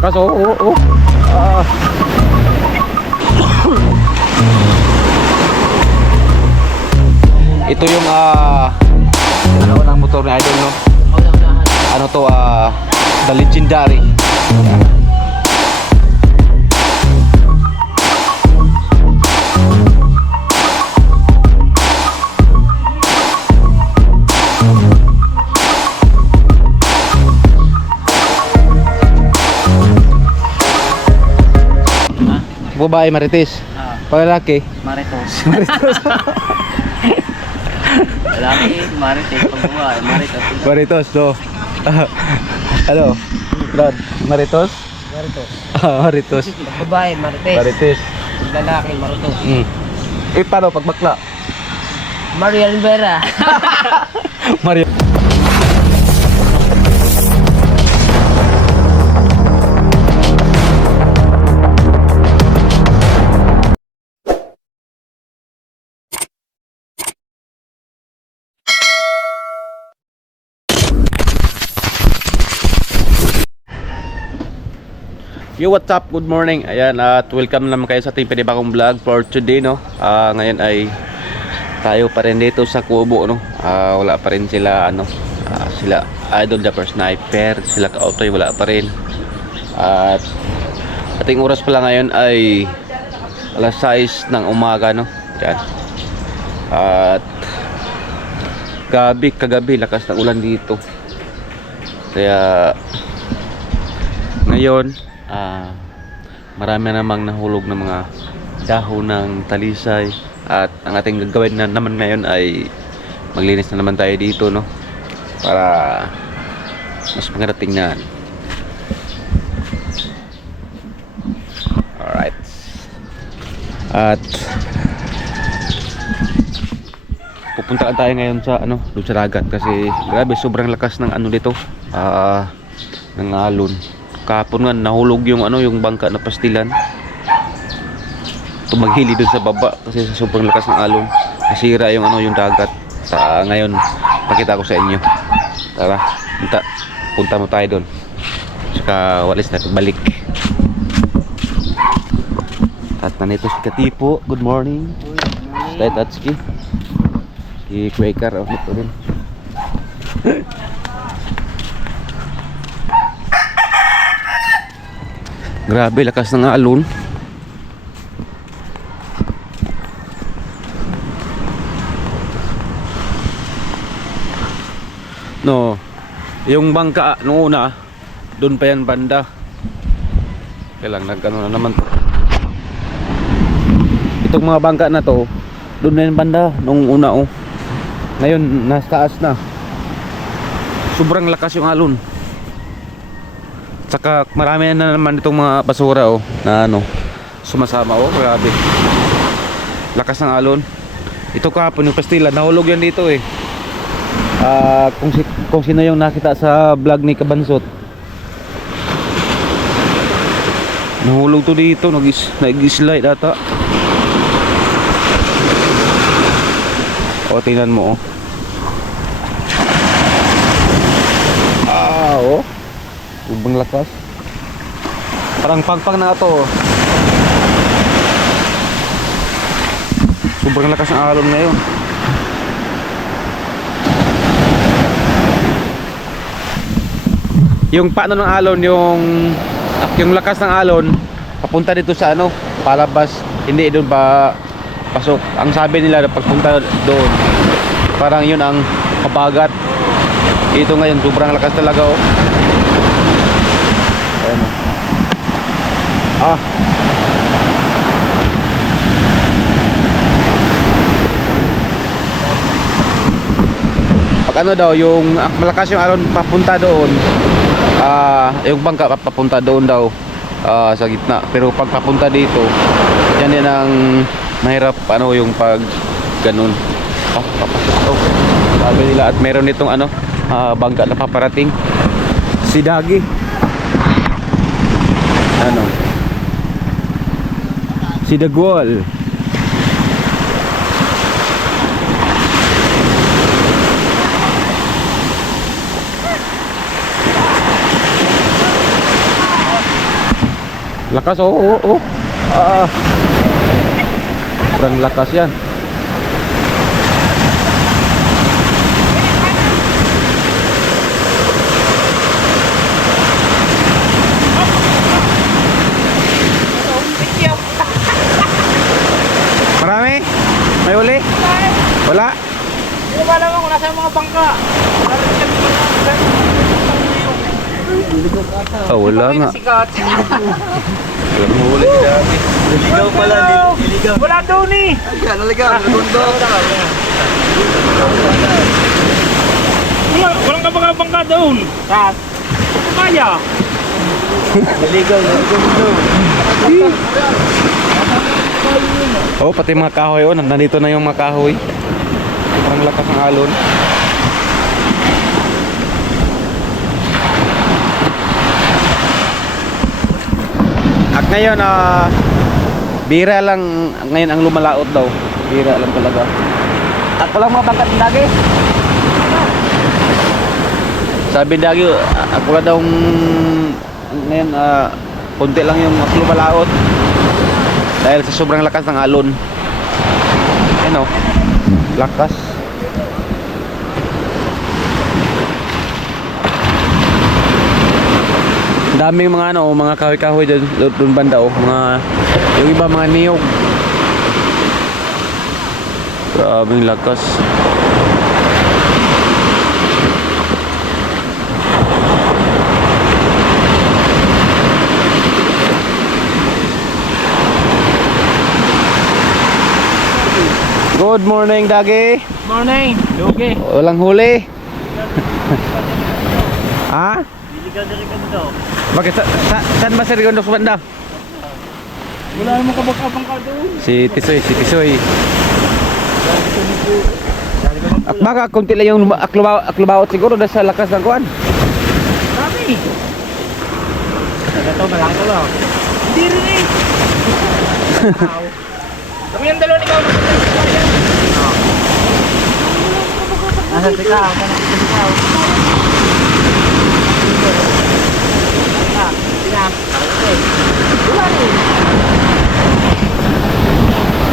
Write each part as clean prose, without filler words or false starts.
lakas, oh. Ah. Ito yung ano ng motor ni Idol, no? Ano to, the legendary. Babae Marites. Paglalaki Maritos. Maritos. Lalaki, Marites. Pag babae, Maritos. Maritos, no. Ano? Brad, Maritos? Maritos. Maritos. Pag babae, Marites. Marites. Pag lalaki, Maritos. Paano pag bakla? Maria Rivera. Mario. Yo, what's up? Good morning. Ayan, at welcome naman kayo sa ating panibagong vlog for today, no. Ngayon ay tayo pa rin dito sa Kubo, no. Wala pa rin sila, sila Idol the Sniper, sila Kautoy, wala pa rin. At ating oras pala ngayon ay alas 6 ng umaga, no. Yan. At kagabi lakas ng ulan dito. Kaya ngayon marami namang nahulog ng mga dahon ng talisay, at ang ating gagawin na naman ngayon ay maglinis na naman tayo dito, no, para mas maganda tingnan. Alright, at pupuntaan tayo ngayon sa doon sa dagat kasi grabe sobrang lakas ng dito, ng alon. Kahapon nga nahulog yung yung bangka na pastilan. Tumaghili dun sa baba kasi sa sobrang lakas ng alon. Nasira yung yung dagat. Ngayon pakita ko sa inyo. Tara, punta mo tayo doon. Saka walis na balik. At nandito si Katipo. Good morning. Stay Tatsuki. Si Quaker ito rin. Grabe lakas ng alon. No, yung bangka noong una doon pa yan banda. Kailang nagano na naman to. Itong mga bangka na to doon na yan banda noong una, oh. Ngayon nasa taas na. Sobrang lakas yung alon. Saka marami na naman itong mga basura, oh, na sumasama, oh, grabe. Lakas ng alon. Ito kahapon yung pastila, nahulog yan dito, eh. Kung sino yung nakita sa vlog ni Kabansot, nahulog to dito, nag-slide ata. O, tingnan mo, oh. Oh. Ubang lakas. Parang pangpang na ito. Sobrang lakas ng alon ngayon. Yung paano ng alon, yung lakas ng alon papunta dito sa palabas, hindi doon pa pasok. Ang sabi nila na pagpunta doon, parang yun ang kabagat. Ito ngayon sobrang lakas talaga, oh. Pag daw yung malakas yung alon papunta doon, yung bangka papunta doon daw, sa gitna. Pero pag papunta dito, yan din ang mahirap yung pag ganun. Papasok to, sabi nila. At meron itong bangka na paparating, si Dagi. Si Dagwal. Lakas, oo, oo, oo. Ah. Sobrang lakas yan. Marami? May uli? Wala? Hindi ko alam kung nasa mga bangka. Oh, wala nga. Sikat. Walang huli dami. Niligaw pala. Niligaw. Wala daw ni. Yan, naligaw. Nagundo. Walang kabangka doon. Saan? Kaya. Niligaw. Oh, pati mga kahoy. Oh, nandito na yung mga kahoy. Sobrang lakas ng alon. At ngayon, bira lang ngayon ang lumalaot daw. Bira lang talaga. At walang mga bangkat ng dagi. Sabi dagi, ako na daw ngayon, konti lang yung mas lumalaot. Dahil sa sobrang lakas ng alon. Ano? Lakas. Daming mga ano, mga kahoy-kahoy doon banda, oh, mga yung iba mga niyog. Grabing lakas. Good morning, Dagi. Morning. Okay. Walang huli. Ha? Niligaw na rin daw. Bakit? Saan ba si Rigondos banda? Wala namang kabangka doon. Si Tisoy. At baka konti lang yung aklubaot siguro dahil sa lakas ng kuwan. Marami. Ito, malaki to lang. Hindi rin eh. Kami yung dalawa ni Kao. Nasa sikaw.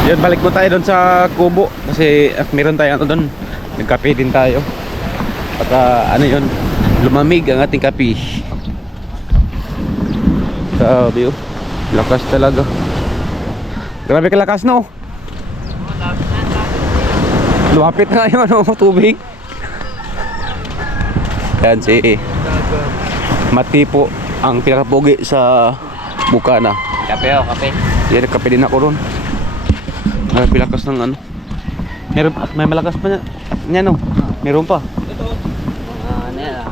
Yun, balik mo tayo doon sa kubo kasi meron tayo ano doon. Nagkape din tayo. At ano yun, lumamig ang ating kape. Sabi, oh, lakas talaga. Grabe kalakas, no? Lumapit na yung ano, tubig. Yan si Mati po ang pinakapugi sa Bukana. Kape o, kape. Yan, nagkape din ako ron. Grabe lakas ng ano. Meron, may malakas pa niya, no? Meron pa. Ano yan,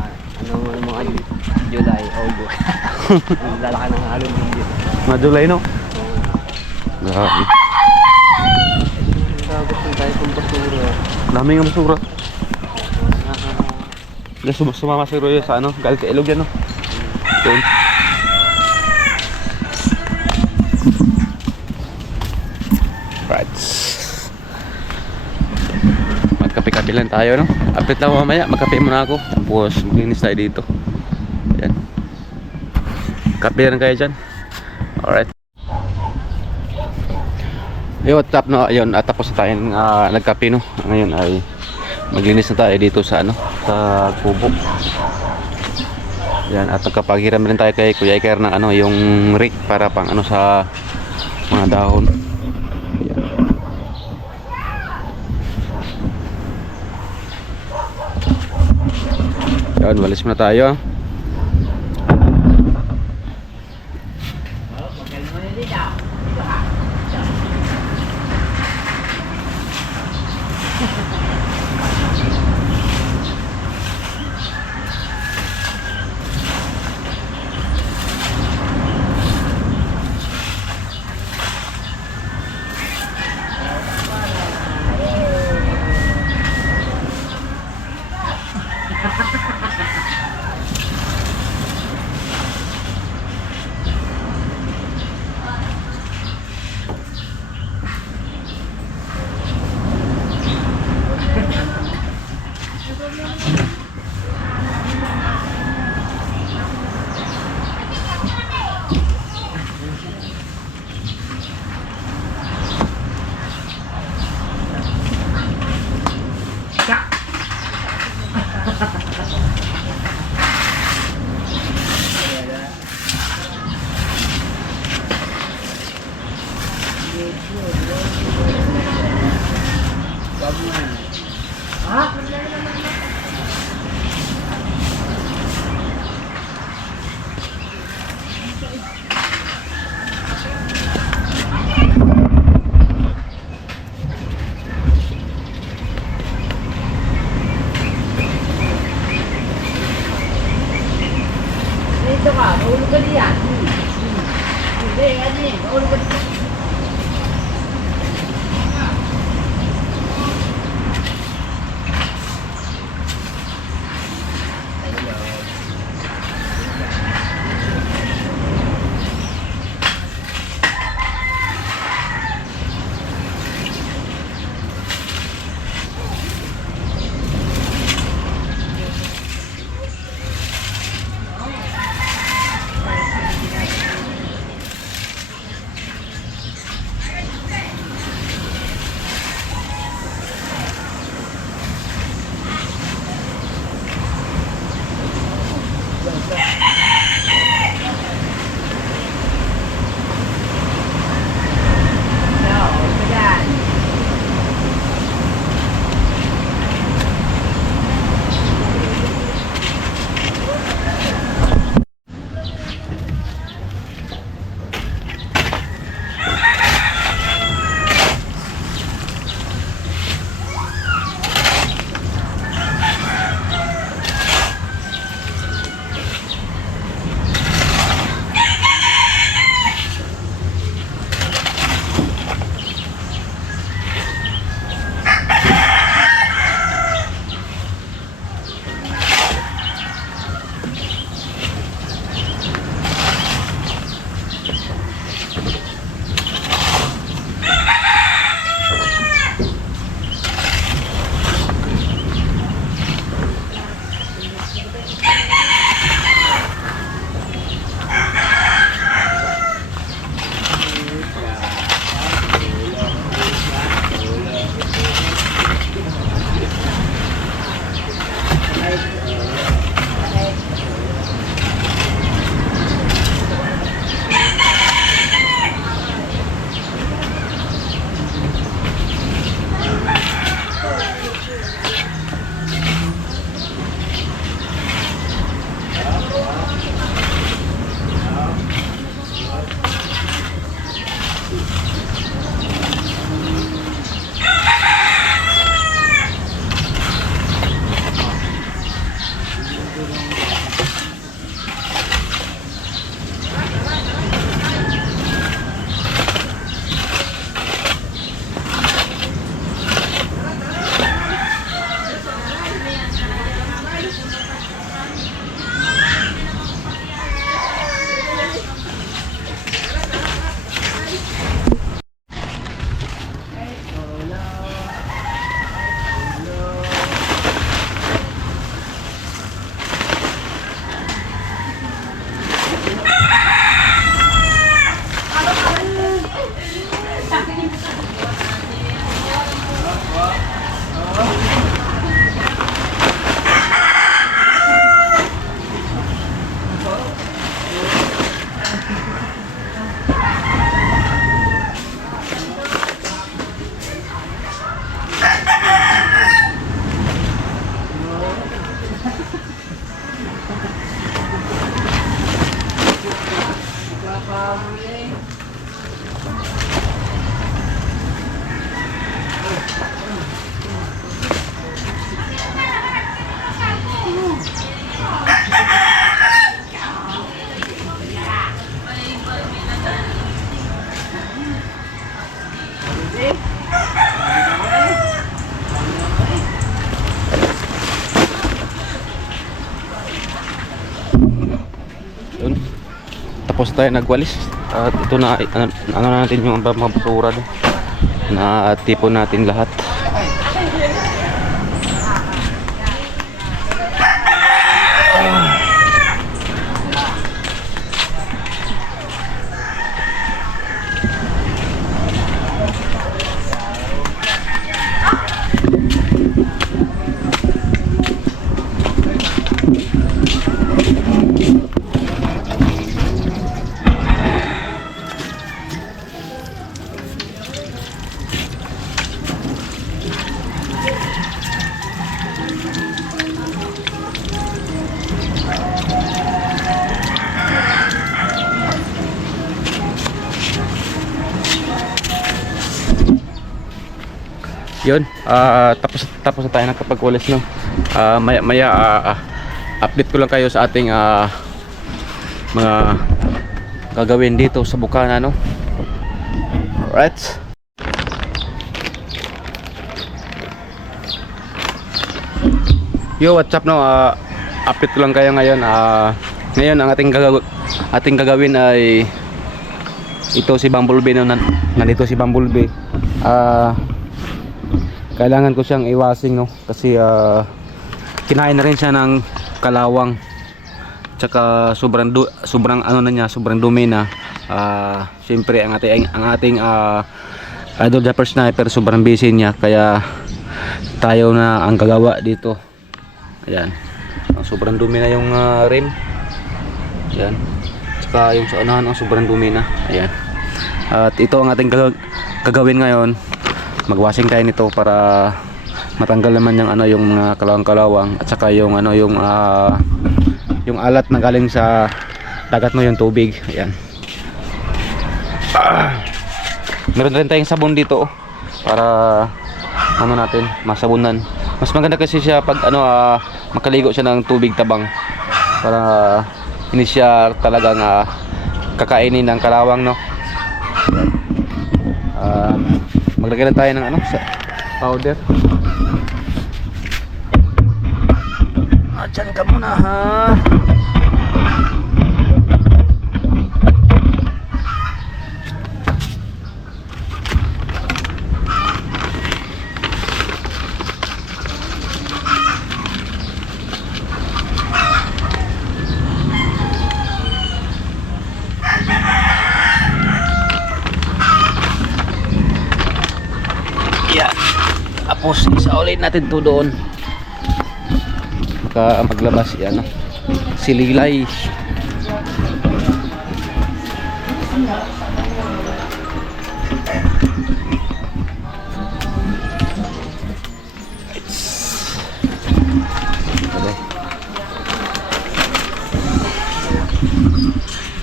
mga July, August. Ang lalaki ng alon hindi. Madulay, no? Grabe. Dagat ng tayo kung basura. Dami ng basura. Sumama si Royo sa ano, galit sa ilog yan, no? Doon. Right. Magkape-kape lang tayo, no? Update lang mamaya, magkape muna ako. Tapos maglinis tayo dito. Yan. Kape rin kayo dyan. Alright. Yo, what's up, no? Ayun, tapos na tayong nagkape, no? Ngayon ay maglinis na tayo dito sa ano, sa kubo. Yan, at nagkapaghiram rin tayo kay Kuya Iker ng ano, yung rick para pang ano sa mga dahon. Yan, walis muna tayo. dito ka, mahulog ka diyan. Hindi, ano eh, mahulog ka dito. Yun. Tapos tayo nagwalis at ito na ano natin yung mga basura doon na tipon natin lahat. Yun, tapos na tayo nakapagwalis, no. Maya update ko lang kayo sa ating mga gagawin dito sa Bukana, no? Alright. Yo, what's up, no? Update ko lang kayo ngayon. Ngayon ang ating gagawin ay ito si Bumblebee, no? Nandito si Bumblebee. Kailangan ko siyang iwasing, no? Kasi kinain na rin siya ng kalawang. Tsaka sobrang ano na niya, sobrang dumi na. Siyempre ang ating idol Japper Sniper sobrang busy niya, kaya tayo na ang gagawa dito. Ayan. Sobrang dumi na yung rim. Ayan. Tsaka yung sa unahan sobrang dumi na. Ayan. At ito ang ating gagawin ngayon. Magwashing tayo nito para matanggal naman yung yung mga kalawang-kalawang at saka yung yung alat na galing sa dagat, mo yung tubig. Ayan. Meron rin tayong sabon dito para natin masabunan. Mas maganda kasi siya pag makaligo siya ng tubig tabang para hindi siya talagang kakainin ng kalawang, no? Maglagay na tayo ng sa powder. Diyan ka muna, ha. Yeah. Tapos isa ulit natin to doon. Maglabas yan, si Lilay.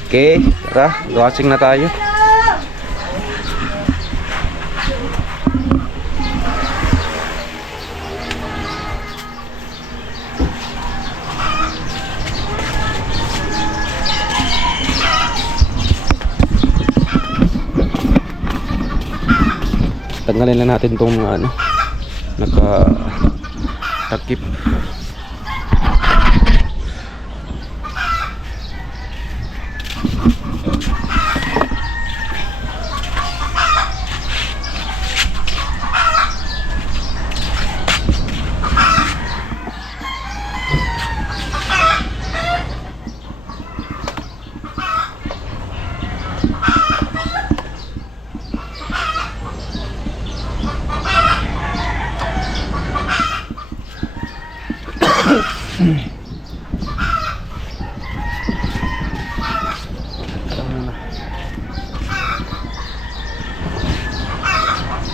Okay, tara, washing na tayo. Tanggalin lang natin itong nakatakip.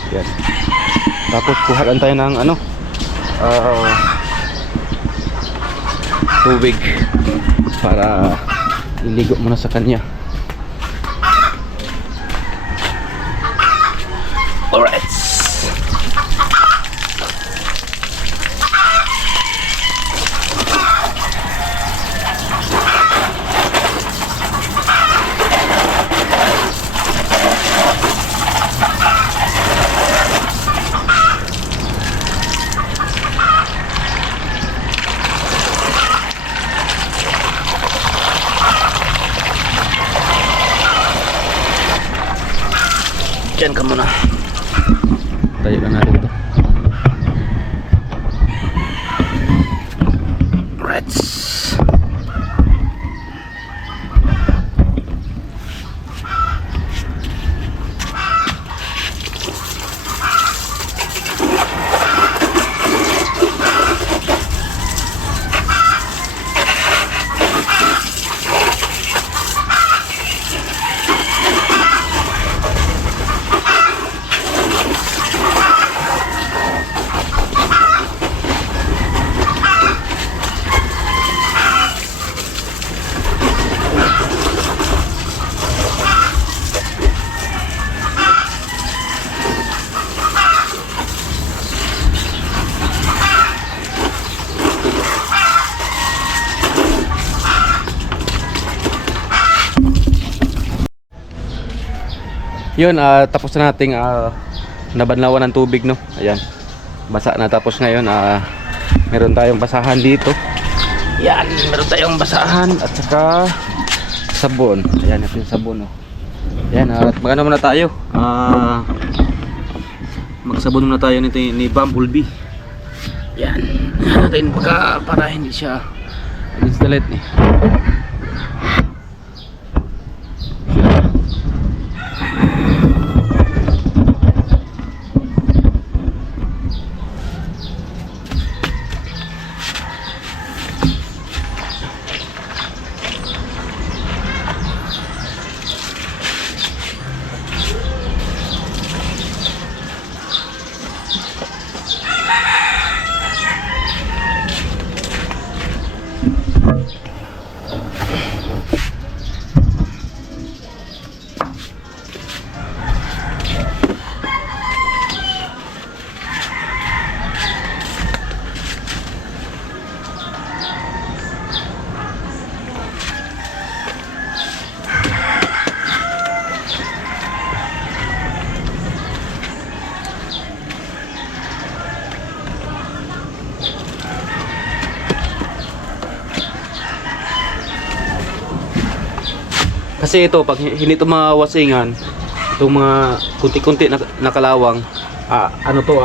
Yan. Tapos kuhaan tayo ng tubig para iligo muna sa kanya. Alright. Diyan ka muna. Tayo lang natin ito. Right. Yun, tapos na nating nabanlawan ng tubig, no. Ayan. Basa na, tapos ngayon meron tayong basahan dito. Yan, meron tayong basahan at saka sabon. Ayan, ito yung sabon, no. Ayan, at magano muna tayo. Magsabon muna tayo nito ni Bumblebee. Yan. Natin para hindi siya against the light eh. Kasi ito, pag hindi ito mawasingan, itong mga kunti-kunti na kalawang, ano to,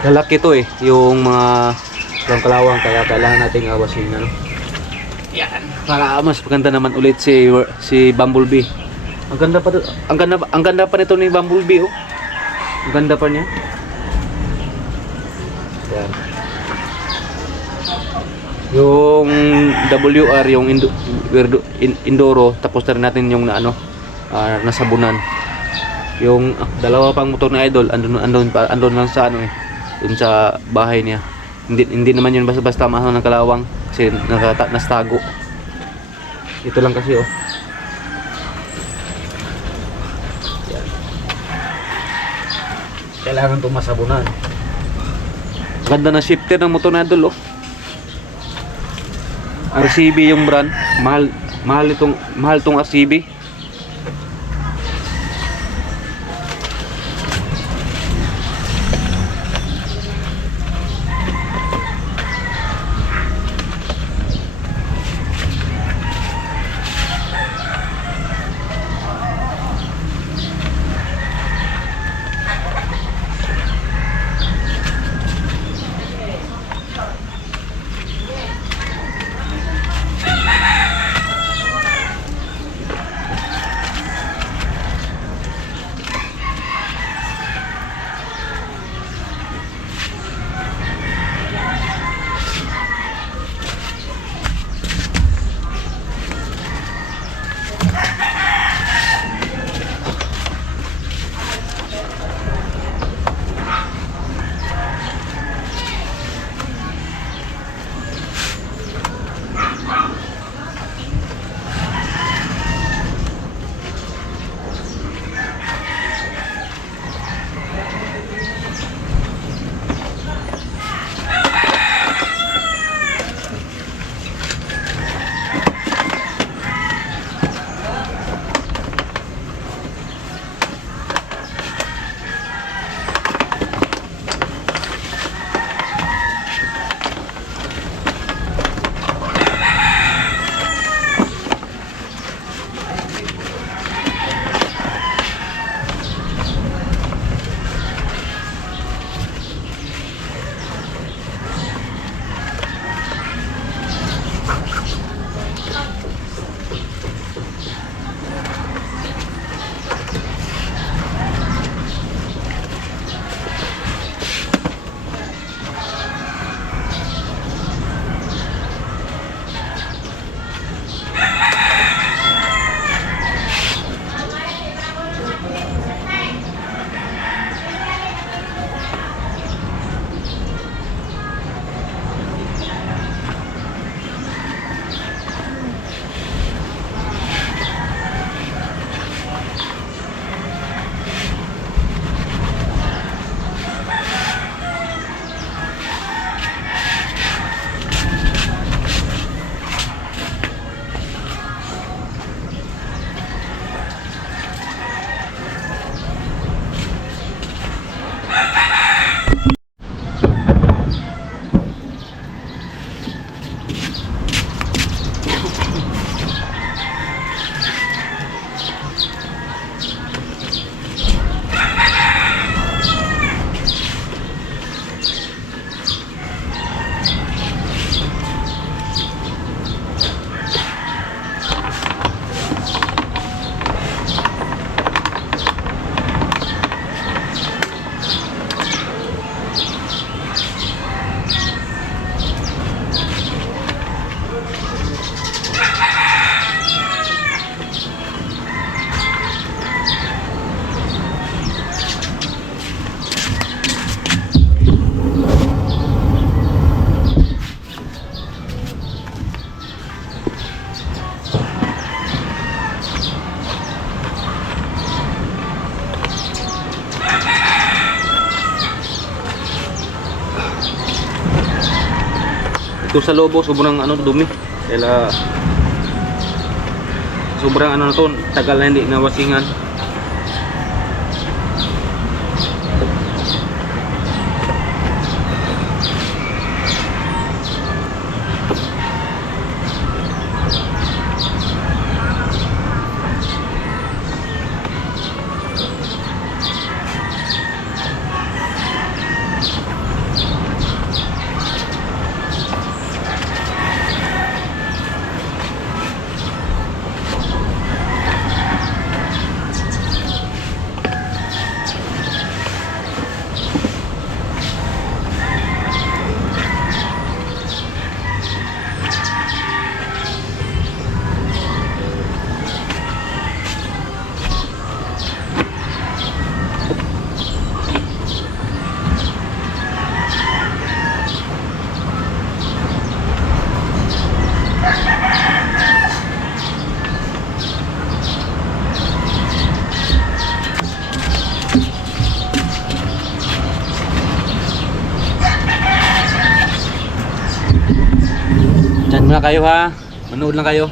lalaki to eh, yung mga kalawang, kaya kailangan nating wasingan. Yan, para mas maganda naman ulit si Bumblebee. Ang ganda pa to, ang ganda pa nito ni Bumblebee, oh. Ang ganda pa niya. Yan. Yung WR, yung Indoro, tapos na rin natin yung nasabunan. Yung dalawa pang motor na idol, andun lang sa dun sa bahay niya. Hindi naman yun basta mahal ng kalawang kasi nastago. Ito lang kasi oh. Yan. Kailangan itong masabunan. Ganda na shifter ng motor na idol oh. RCB yung brand, mahal itong RCB. Ito sa lobo, sobrang ano, dumi. Kaya sobrang ano na to, tagal na hindi nawasingan. Diyan muna kayo ha. Manood lang kayo.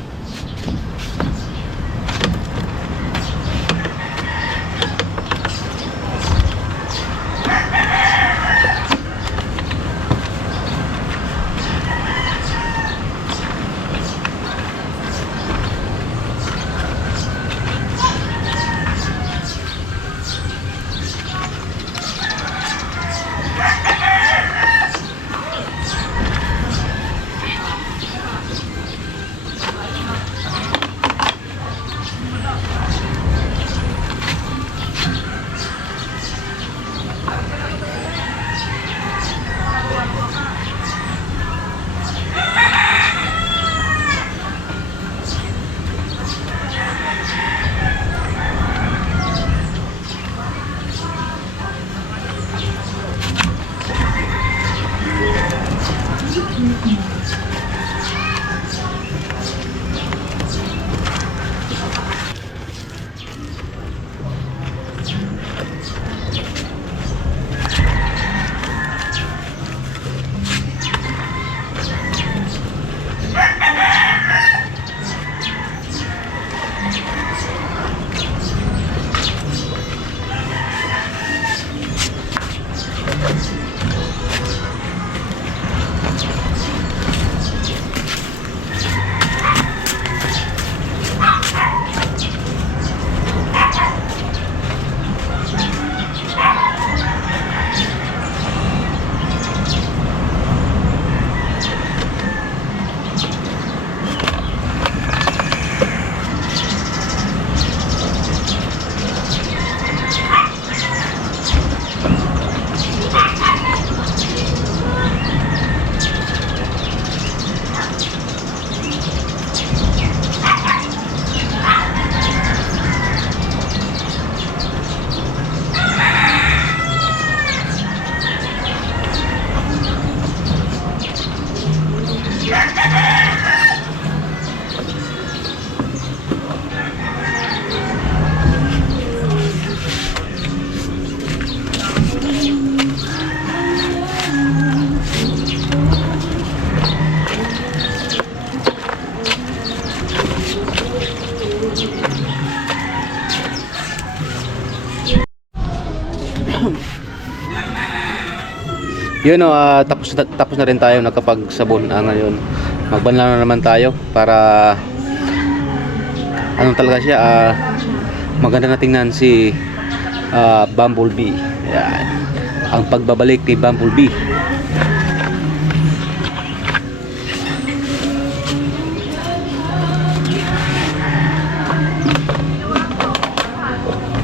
Yun o, tapos na rin tayo nakapagsabon ngayon. Magbanlaw na naman tayo para anong talaga siya, maganda na tingnan si Bumblebee. Yan. Ang pagbabalik ni Bumblebee.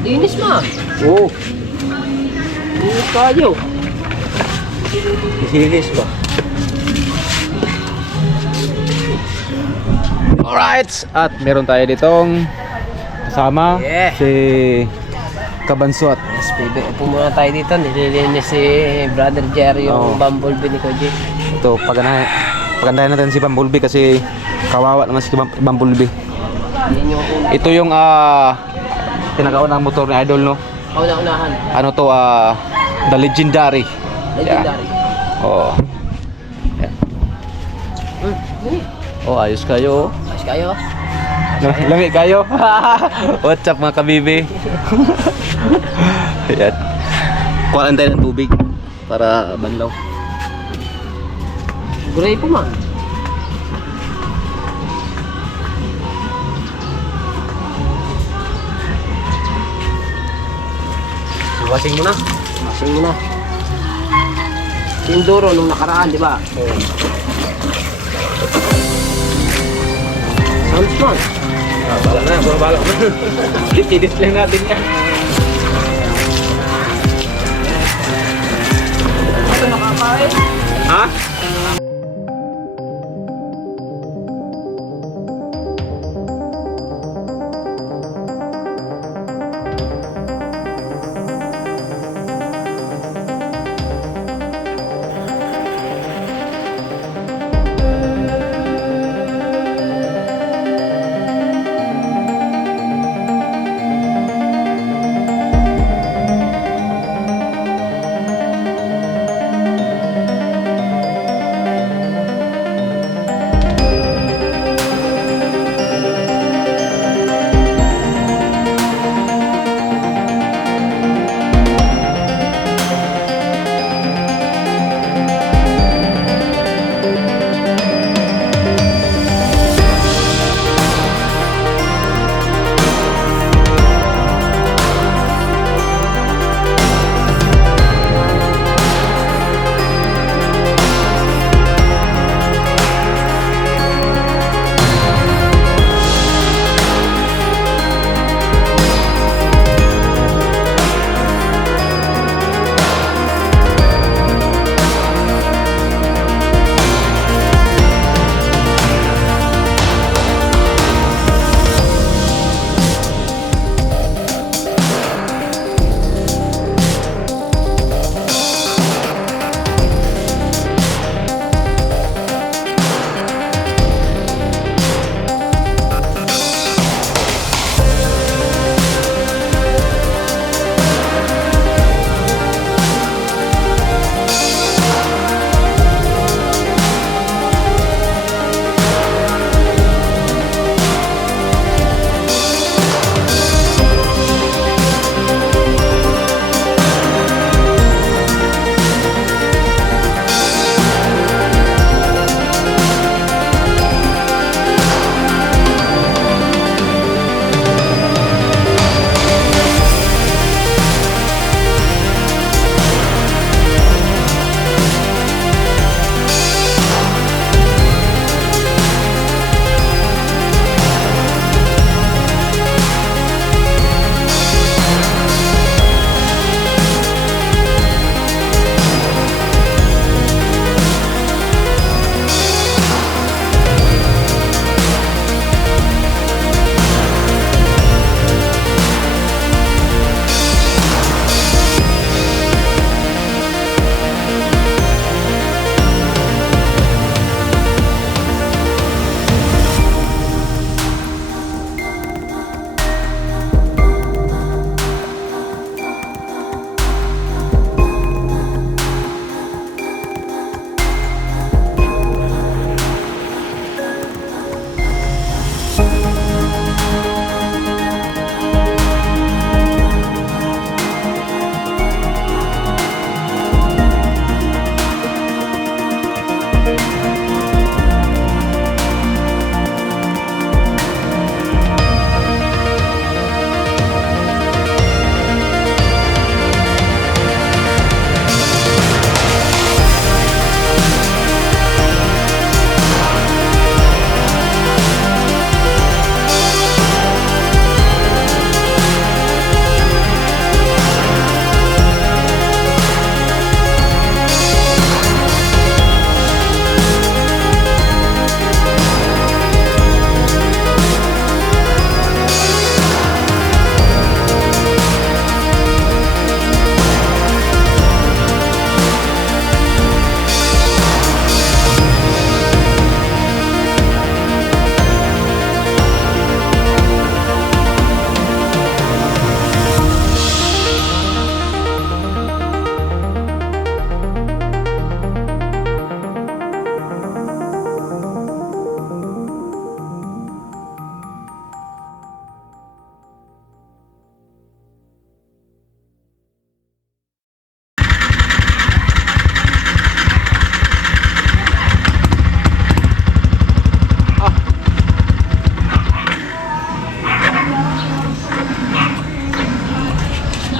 Linis ma. Oh, Linis kayo. isilis ba? Alright, at meron tayo ditong kasama, Yeah. si Kabansot. Yes, baby. Upo muna tayo dito. Nililinis si Brother Jerry Oo. yung Bumblebee ni Koji. Ito, pagandahin natin si Bumblebee kasi kawawa naman si Bumblebee. Yan yung Ito yung tinagawa ng motor ni Idol, no? kauna-unahan. Ano to, the Legendary. Legendary. Oo. Yan. Oh, ayos kayo. Ayos kayo. Lami kayo. What's up mga kabibi? Ayan. Kuhaan tayo ng tubig para banlaw. Gulay po man. Wasing mo na. Asing mo na. Sinduro nung nakaraan, di ba? Sounds man. Bala na, bala na. I-display natin yan. Ito nakakain. Ha?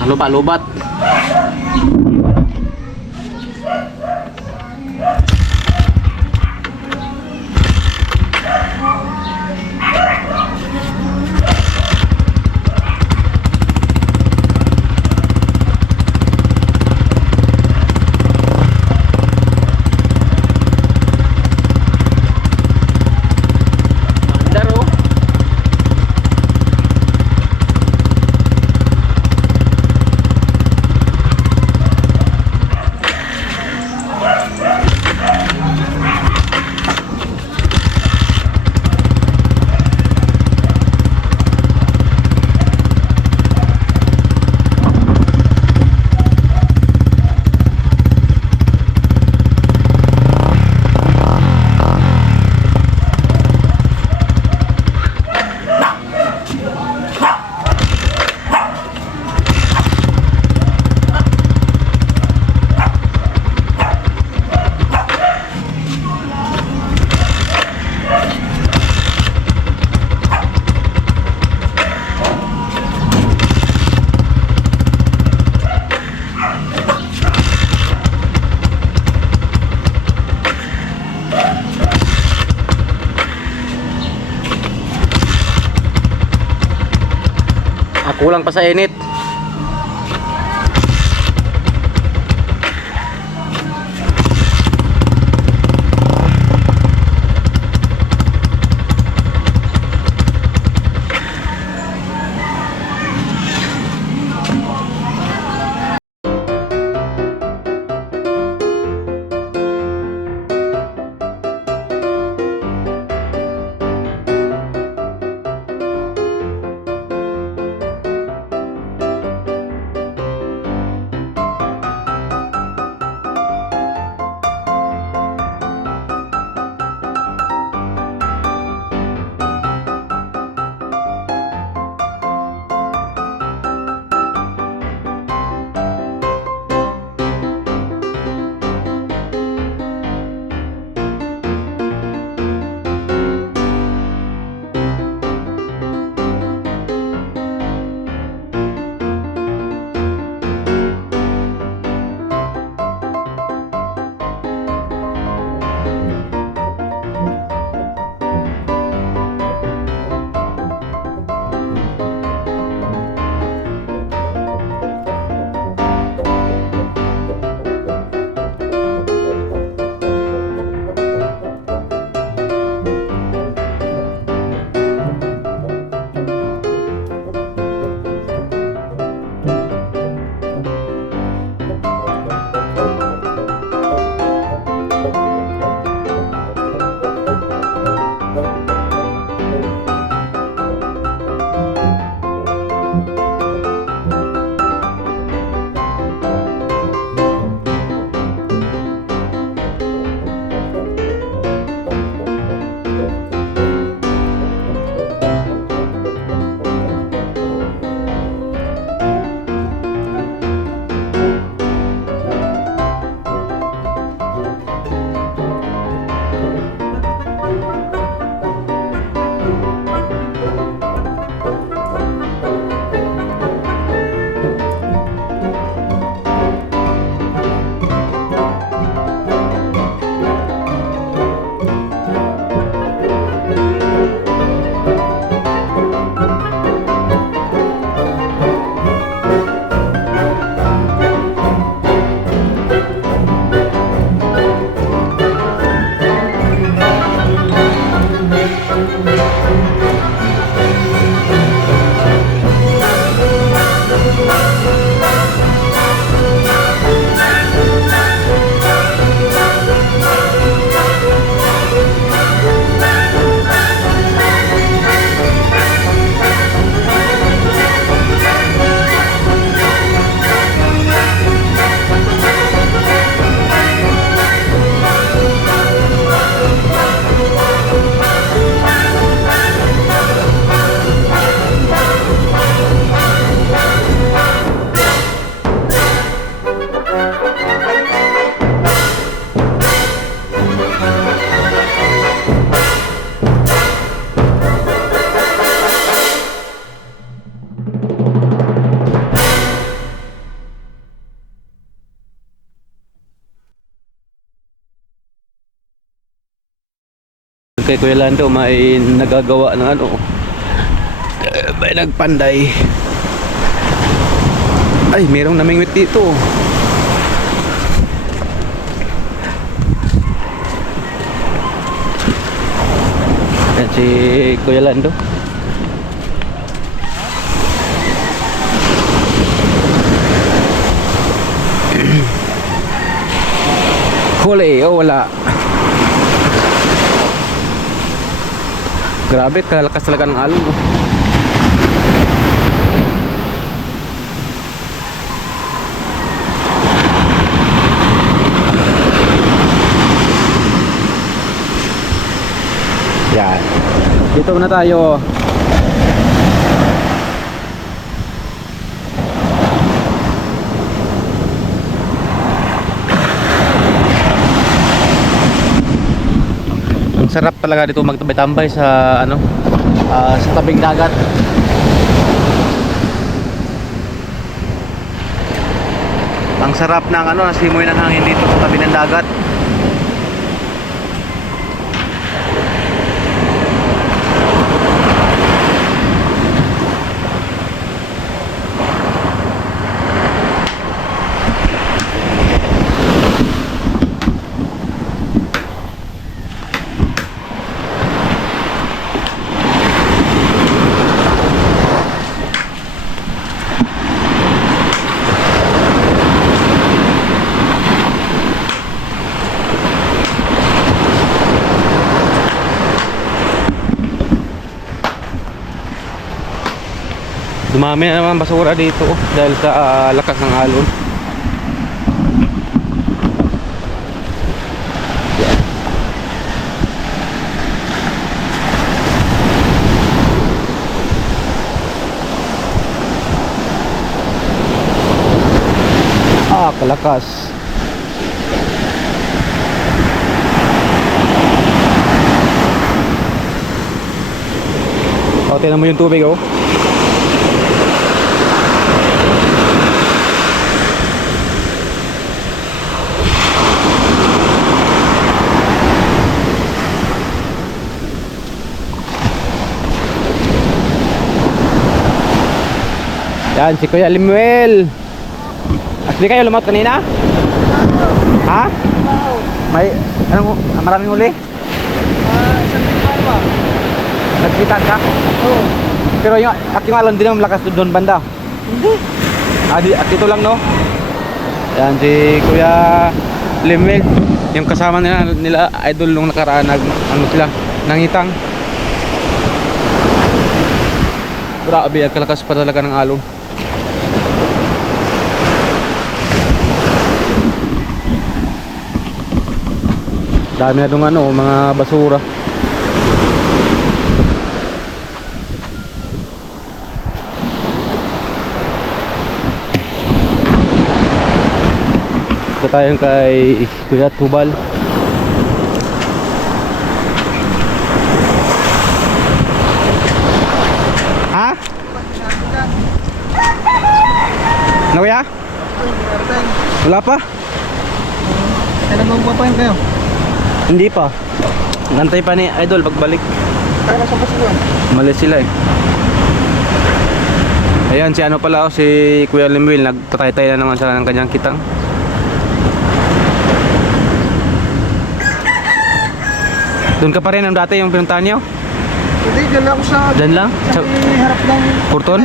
lubat-lubat. Mandar, oh. Kulang pa sa init. kay Kuya Lando may nagagawa ng ano, may nagpanday. Ay, merong namingwit dito. Yan si Kuya Lando. Huli, oh wala. Grabe, kalakas talaga ng alon, oh. Yan. Dito na tayo. Ang sarap talaga dito magtambay-tambay sa ano, sa tabing dagat. Ang sarap ng ano, nasimoy ng hangin dito sa tabi ng dagat. Dumami na naman basura dito, oh, dahil sa lakas ng alon. Yan. Kalakas. Tingnan mo yung tubig, oh. Yan, si Kuya Limuel. Asli kayo lumot kanina? Ha? May, anong, maraming huli? Nagkita ka? Oo. Pero yung aking alon din naman lakas doon banda? Hindi. Dito lang, no? Yan, si Kuya Limuel. Yung kasama nila idol nung nakaraan, ano sila, nangitang. Grabe, at kalakas pa talaga ng alon. Dami na doon ano, mga basura. Ito tayo kay Kuya Tubal. Ha? Ano kuya? Wala pa? Kailan mo papahin kayo? Hindi pa. Nantay pa ni Idol pagbalik. Kaya nasa basuhan? Malis sila eh. Ayan, si ano pala, si Kuya Limuel. Nagtatay-tay na naman sila ng kanyang kitang. Doon ka pa rin ang dati yung pinuntahan niyo? Hindi, dyan lang ako sa... Diyan lang? Sa harap ng... Kurton?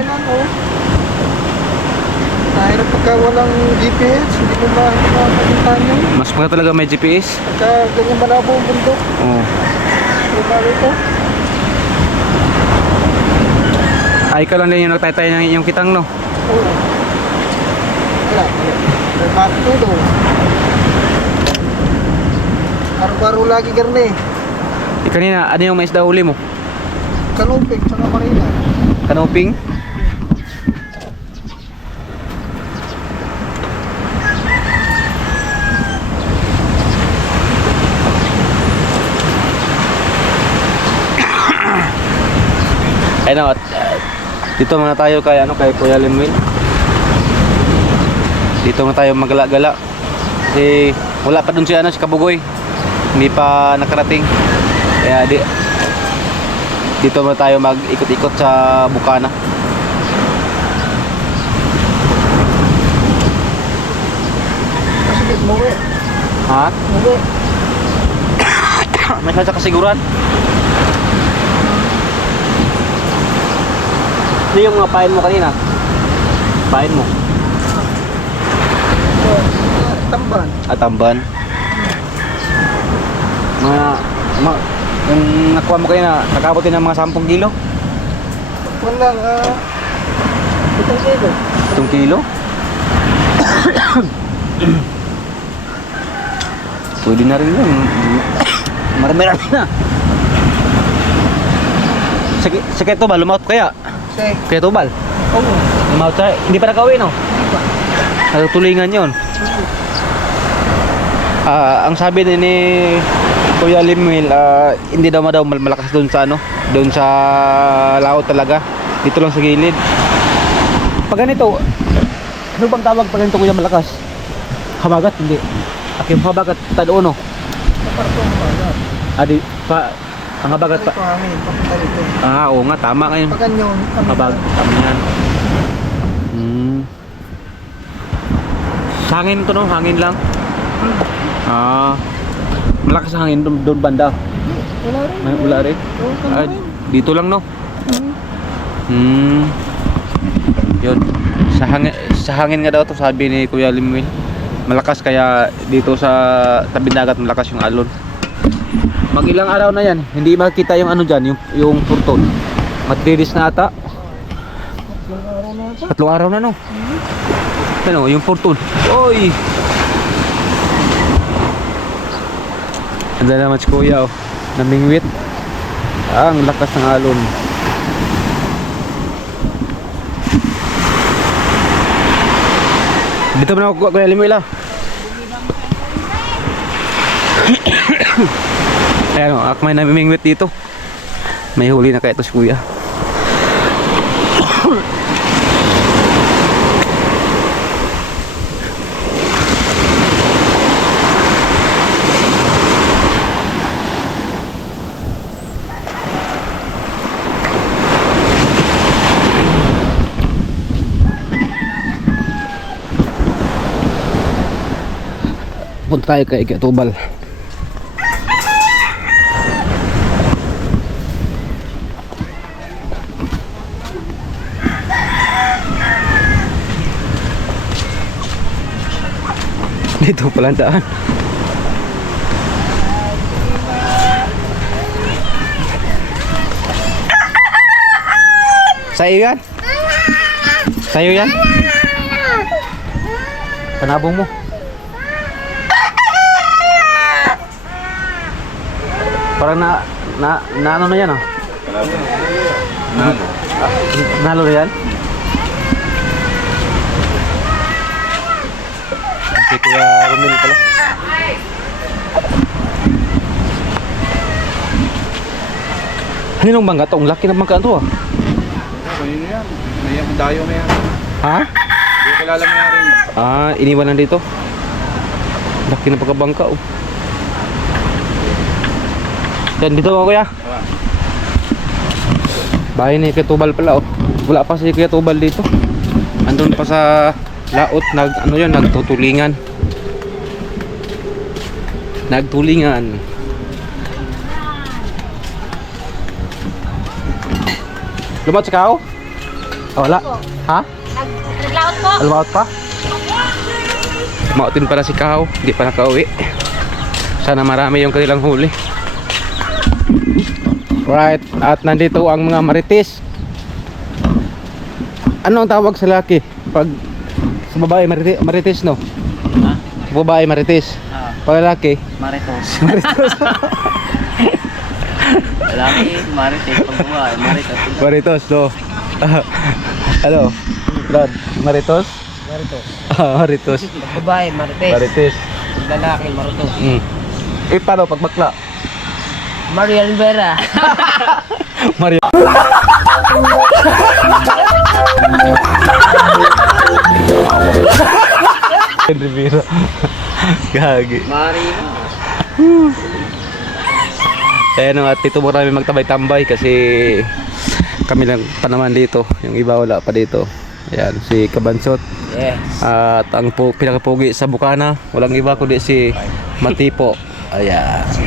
Nahirap pagka walang GPS, hindi ko makakalimutan yun. Mas mga talaga may GPS? Pagka ganyan malabo ang bundok. Oo. Diba ito? Ay, ikaw lang din yung nagtatay ng inyong kitang, no? Oo. Wala. May matulong. Araw-araw lagi garne. Kanina, ano yung mais daw huli mo? Kanupig, tsaka marina. Kanuping? Ayun, dito muna tayo kay Kuya Limuel. Dito na tayo magala-gala. Wala pa dun si si Kabugoy. Hindi pa nakarating. Kaya dito na tayo mag-ikot-ikot sa Bukana. Sige, muwi. Ha? Muwi. May sa kasiguran. Ano yung mga pain mo kanina? Pain mo? Tamban. Tamban. Yung nakuha mo kanina, nakabuti ng mga 10 kilo? Walang, 7 kilo. 7 kilo? Pwede na rin yun. Marami-rami na. Sa Ketubal, lumaut kaya? Sige. Ketubal? Oo. Lumaut sa... Hindi pa nakauwi, no? Hindi pa. Natutulingan yun. Ang sabi din ni Kuya Limwil, hindi daw malakas doon sa ano, doon sa laot talaga. Dito lang sa gilid. Pag ganito, ano bang tawag pag ganito, Kuya, malakas? Habagat? Hindi. Akim habagat tadoono. Napartong bagat. Ang habagat Ito pa. hangin, papunta rito. Oo nga, tama ngayon. Pag ganyan, Habag, tama yan. Sa hangin to, no? Hangin lang. Malakas ang hangin doon banda. Wala rin. May wala rin. Oo, Dito lang, no? Yun. Sa hangin nga daw to, sabi ni Kuya Limwil. Malakas, kaya dito sa tabi dagat malakas yung alon. Mag-ilang araw na yan, hindi makita yung ano dyan, yung furton. Matrilis na ata. 3 araw na, no? Ano, yung furton. Oy! Anda naman si Kuya, oh. Namingwit. Ang lakas ng alon. Dito mo na ako, Kuya Limwil, ah. Ayan, ako may namimingwit dito. May huli na kaya ito si Kuya. Punta tayo kay Ketubal. Dito pala ang daan. Sa'yo yan? Sa'yo yan? Kanabong mo. Parang na ano na yan, ah? Nalo na yan? Si Kuya Romel pala. Ninong bangga to? Ang laki ng bangga to, ah. Yun yan. May dayo na yan. Ha? Hindi ko kilala mo yan rin. Iniwanan dito. Laki ng pagkabangka, oh. Yan, dito mo, Kuya. Bahay ni Ketubal pala, oh. Wala pa si Ketubal dito. Andun pa sa laot, nagtutulingan. Nagtulingan. Lumot si Kao? Wala. Ha? Naglaot po. Lumot pa? Mautin pala si Kao, hindi pa nakauwi. Sana marami yung kanilang huli. Right, at nandito ang mga marites. Ano ang tawag sa laki? Pag sa babae marites, no? Ha? Sa babae marites. Pag lalaki, Maritos. maritos. Lalaki, marites. Pag bumahay, maritos. Maritos, no? Ano? Brad, maritos? Maritos. Maritos. Babae, marites. Marites. Lalaki, maritos. Paano pag bakla? Maria Rivera. Mario. Rivera. Gagi. Mari. Ayan at dito mo kami magtabay-tambay kasi kami lang pa naman dito. Yung iba wala pa dito. Ayan, si Kabansot. Yes. At ang pinakapugi sa Bukana, walang iba kundi si Matipo. Ayan. 7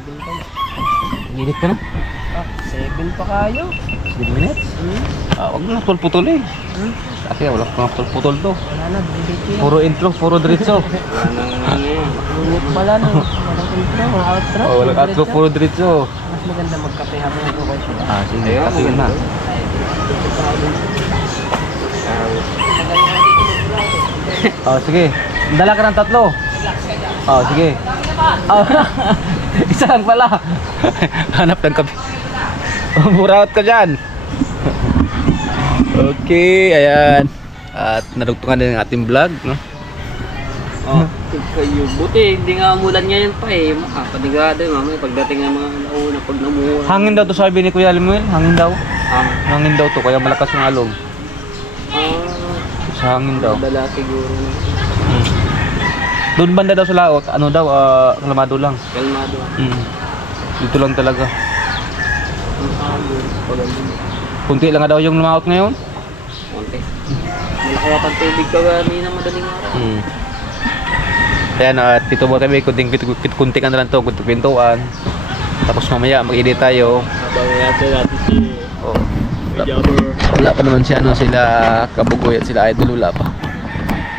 pa. Init ka na? 7 pa kayo. 7 minutes? Wag na putol-putol eh. Kasi wala pang putol to. Wala na, diretso yan. Puro intro, puro diretso. Lunit pala no. Walang intro, mga outro. Walang outro, puro diretso. Mas maganda magkape habang nag-voice sila. Sige, kasi na. Sige. Dala ka ng 3. Sige. Isa lang pala. Hanap ng kape. Buraot ka dyan. Okay, ayan. At nadugtungan din ang ating vlog, no? Kayo, buti, hindi nga umulan ngayon pa eh. Makapadigado eh, mamaya pagdating ng mga nauna, pag namuha. Hangin daw to sabi ni Kuya Limuel, hangin daw. Hangin daw to, kaya malakas yung alog. Sa hangin daw. Dala siguro na. Doon banda daw sa laot, ano daw, kalamado lang. Kalmado. Dito lang talaga. Ang hangin. Kunti lang nga daw yung lumaot ngayon. Konti. Malakawapang tubig ka kanina madaling araw. Ayan, dito mo kami, kunti ka na lang to, kunti pintuan. Tapos mamaya mag-edit tayo. Habang yata natin si Wala pa naman siya, ano, sila Kabugoy at sila Idol, wala pa.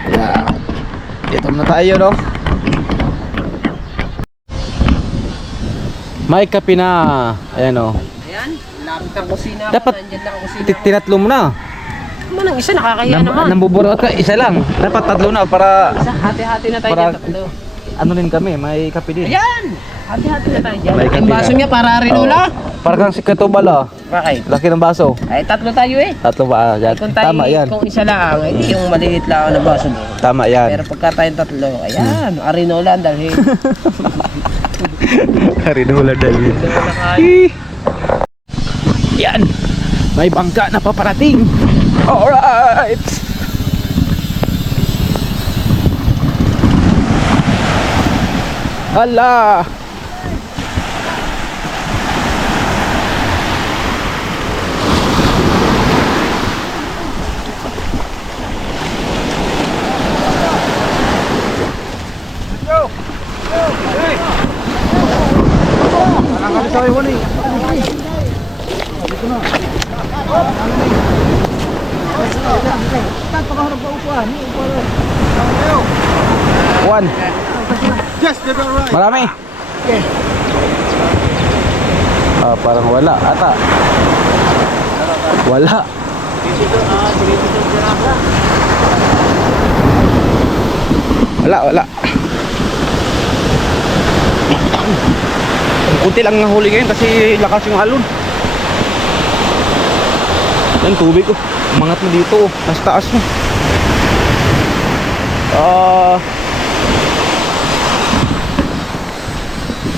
Ayan. Dito na tayo, no? May kape na. Ayan, no? Ayan, lapit ang kusina ako. Dapat Nandyan lang ang kusina ko. tinatlo mo na. Manang isa nakakahiya naman. Nambuburot ka, isa lang. Dapat 3 na para Isa, hati-hati na tayo Para- dyan. Tatlo. ano din kami, may kape din. Ayan! Hati-hati na tayo dyan. May Yung baso kape na. niya para rinula. Para kang si Katubal, ah. Bakit? Laki ng baso. Ay, tatlo tayo eh. 3 ba? Yan. Kung tayo, Tama yan. kung isa lang, hindi yung maliit lang na baso doon. Tama yan. Pero pagka tayong tatlo, ayan, arinola dahil. Karinola dali. Yan. May bangka na paparating. Alright. Hala. One. Marami. Parang wala ata. Wala. Wala. Kunti lang ang huli ngayon kasi lakas yung alon. Yan tubig ko. Umangat mo dito. Nasa taas mo.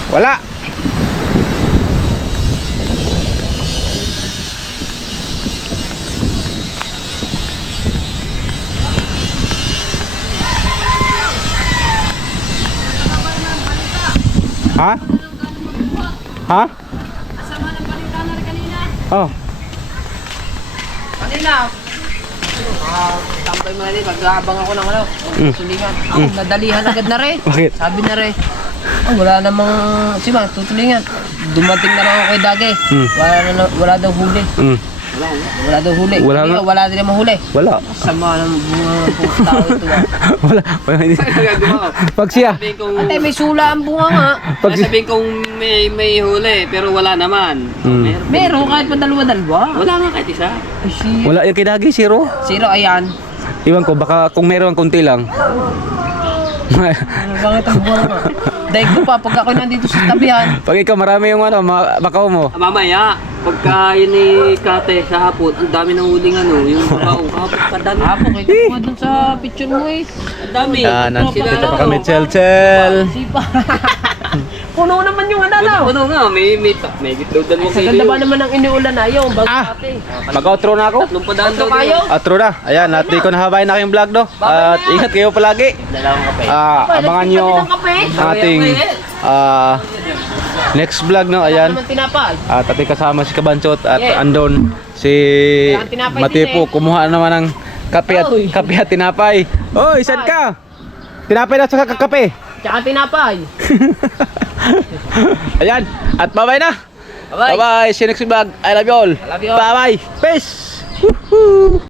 Wala. Ha? Ha? Kasama ng balita na rin kanina. Oh. Kanina, tampay mo na rin, mag-aabang ako ng ano, tulingan. Ako, nadalihan agad na rin. Bakit? Sabi na rin, wala namang, sima, tutulingan. Dumating na lang ako kay Dage. Wala daw huli. Wala daw huli. Wala Hindi, nga. wala din naman huli. Wala. Sama ng bunga ng tao ito. Wala. Hindi. Pag siya. Ate, may sula ang bunga nga. Sabihin kong may huli, pero wala naman. Meron kahit pa dalawa-dalawa. Wala nga kahit isa. Ay, shit. Wala yung kinagi, zero. Zero, ayan. Iwan ko, baka kung meron konti lang. Ano bakit ang bunga nga? Dahil ko pa, pag ako nandito sa tabihan. Pag ikaw marami yung ano, bakaw mo. Mamaya, pagka yun ni Kate sa hapon, ang dami ng huling ano, yung kaong kahapon, kadami. Apo, kita mo dun sa picture mo eh. Ang dami. Dito pa kami, chel. Sipa. Puno naman yung ano. Ano nga, may gitloadan mo Sa ganda ba naman ang iniulan na yung bago ate. Mag-outro na ako. Tatlong padaan daw Kayo? Outro na. Ayan, at di ko nahabayin na kayong vlog, no? At ingat kayo palagi. Dalawang kape. Abangan nyo Ng kape. ating Next vlog no, Wala ayan. naman tinapay. At ati kasama si Kabanchot at Yeah. andon si Kailangan tinapay Matipo din kumuha naman ng Oy. kape at tinapay. Oy, saan ka? Tinapay na sa kape. Tsaka tinapay. Ayan, at bye-bye na. Bye-bye. Bye-bye. See you next vlog. I love you all. I love you all. Bye-bye. Peace. Woohoo.